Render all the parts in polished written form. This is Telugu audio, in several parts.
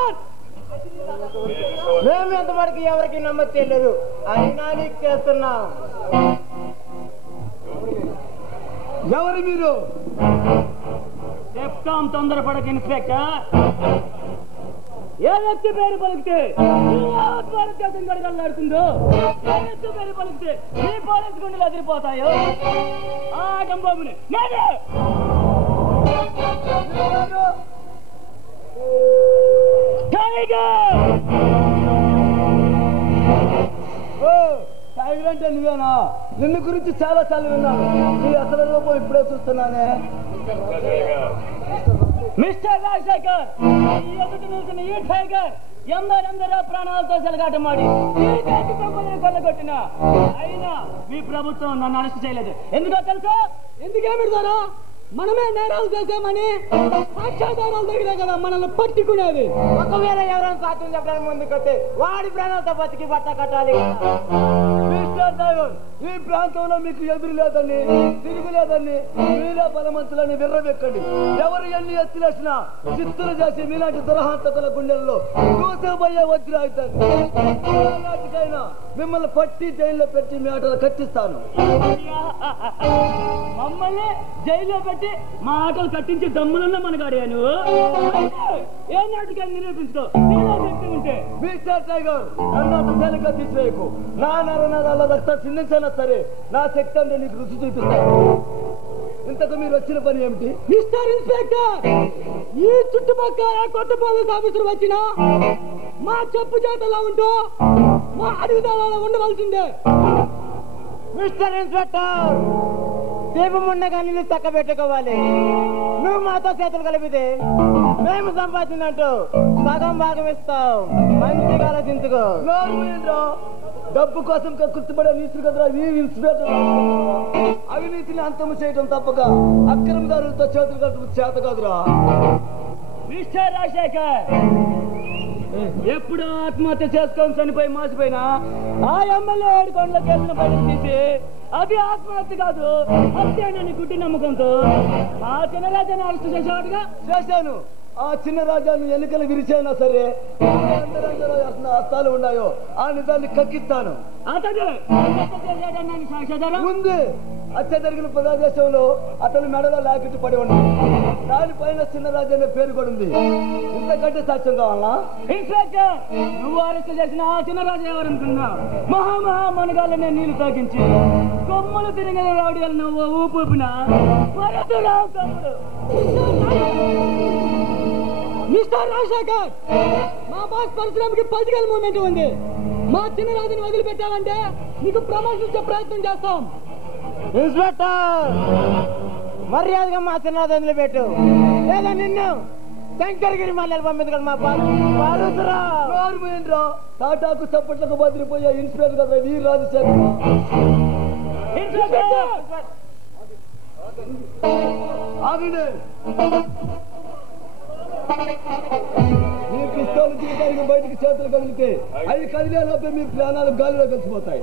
సార్ మేము ఎంతవరకు ఎవరికి నమ్మకం తెలియదు అయినా నీకు చేస్తున్నాం. ఎవరు మీరు? చెప్తాం, తొందరపడక ఇన్స్పెక్టర్. ఏ వ్యక్తి పేరు పలికితే భారతదేశం గడగడలాడుతుందో, ఏ వ్యక్తి పేరు పలికితే మీ పోలీసు గుండెలు అదిరిపోతాయో ఆ ఆటంబాబుని నేనే. టైగర్ అంటే నువ్వేనా? నిన్ను గురించి చాలా సార్లు విన్నాను. నీ అసలు రూపం ఇప్పుడే చూస్తున్నానే. మిస్టర్ రాజశేఖర్, ఎదుటి నిలిచిన ఈ టైగర్ ఎందరెందరో ప్రాణాలతో చెలగాటమాడి కొల్లగొట్టిన అయినా మీ ప్రభుత్వం నన్ను అరెస్ట్ చేయలేదు. ఎందుకో తెలుసా? ఎందుకేమిడతారా? మనమే నేరాలు చేసామని సాక్ష్యాధారాలు దగ్గర కదా మనల్ని పట్టుకునేది. ఒకవేళ ఎవరైనా సాక్ష్యం చెప్పడానికి ముందుకొస్తే వాడి ప్రాణాలతో బతికి బట్ట కట్టాలి. ఈ ప్రాంతంలో మీకు ఎదురు లేదని, తిరుగు లేదని మీరే బలమంతులని విర్రబెక్కండి. ఎవరు ఎన్ని ఎత్తులేసినా చిత్తులు చేసి మీలాంటి దురహంతకుల గుండెల్లో దూసపోయే వజ్రాయితాయినా మిమ్మల్ని పట్టి జైల్లో పెట్టి మీ ఆటలు కట్టిస్తాను. మమ్మల్ని జైల్లో పెట్టి మా ఆటలు కట్టించి దమ్ములున్న మనగాడాను. ఏ నాటికని నిరూపించుకో. ఉంటే మిస్టర్ టైగర్, నన్ను తేలిక తీసివేయకు. నా నరనరాల రక్తం చిందించైనా సరే నా శక్తి అంటే నీకు రుచి చూపిస్తాను. ఇంతకు మీరు వచ్చిన పని ఏమిటి? మిస్టర్ ఇన్స్పెక్టర్, ఈ చుట్టుపక్కల కొత్త పోలీస్ ఆఫీసర్ వచ్చినా మా చెప్పు చేతలా ఉంటూ మా అడుగుదలలో ఉండవలసిందే. మిస్టర్ ఇన్స్పెక్టర్, దీపం ఉండగా నిన్ను చక్క పెట్టుకోవాలి. నువ్వు మాతో చేతులు కలిపితే మేము సంపాదించినట్టు సగం భాగం ఇస్తాం. మంచిగా ఆలోచించుకో. డబ్బు కోసం కక్కుర్తిపడే నీచులు కదరా ఈ ఇన్స్పెక్టర్. అవినీతిని అంతము చేయడం తప్పక అక్రమదారులతో చేతులు కట్టడం చేత కాదురా. మిస్టర్ రాజశేఖర్, ఎప్పుడు ఆత్మహత్య చేసుకొని చనిపోయి మాసిపోయినా ఆ ఎమ్మెల్యే 7 కొండలకు వెళ్ళిన బయటకు తీసి అది ఆత్మహత్య కాదు హత్యనని గుడ్డి నమ్మకంతో ఆ చిన్నరాజాన్ని అరెస్ట్ చేసేవాడుగా. చేశాను. ఆ చిన్న రాజాను ఎన్నికలు విరిచైనా సరే అందరందరూ హస్తాలు ఉన్నాయో ఆ నిజాన్ని కక్కిస్తాను. ముందు హత్య జరిగిన ప్రదేశంలో అతని మెడలో లాకెట్ పడి ఉన్నాడు. దానిపైన చిన్న రాజు అనే పేరు కూడా ఉంది. ఇంతకంటే సాక్ష్యం కావాలా? ఇన్స్పెక్టర్, నువ్వు అరెస్ట్ చేసిన ఆ చిన్న రాజు ఎవరనుకున్నావు? మహామనగాళ్ళనే నీళ్లు తాగించి కొమ్మలు తిరిగిన రౌడీలు నువ్వు ఊపిన తమ్ముడు. మిస్టర్ రాజశేఖర్, మా బాస్ పరిశ్రమకి పొలిటికల్ మూమెంట్ ఉంది. మా చిన్న రాజుని వదిలిపెట్టావంటే నీకు ప్రమోషన్ ఇచ్చే ప్రయత్నం చేస్తాం. ఇన్స్పెక్టర్, మర్యాదగా మా చిన్న రాజు వదిలిపెట్టు, లేదా నిన్ను శంకరగిరి మల్లెలు పంపించగలరు. మా బాలురా టాటాకు చప్పట్లకు బదిలిపోయే ఇన్స్పెక్టర్ కదా వీర రాజశేఖర్. ఆగండి. మీ పిస్తోలు తీయడానికి బయటికి చేతులు కదిలితే అవి కదిలేలోపే మీ ప్రాణాలు గాలిలో కలిసిపోతాయి.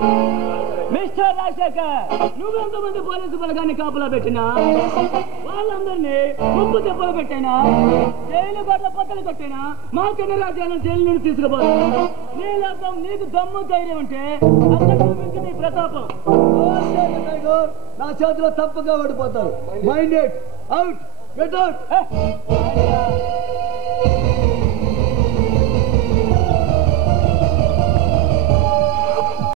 మిస్టర్ రాజశేఖర్, నువ్వెంతమంది పోలీసు బలగాన్ని కాపలా పెట్టినా వాళ్ళందరినీ ముప్పు దెబ్బలు పెట్టినా జైలు గడ్డ పక్కన కొట్టినా మా చిన్న రాజ్యాలను జైలు నుండి తీసుకుపోతాను. నీకు దమ్ము ధైర్యం అంటే అక్కడ చూపించి నీ ప్రతాపం. నా చేతిలో తప్పగా ఓడిపోతారు. Minded out, get out.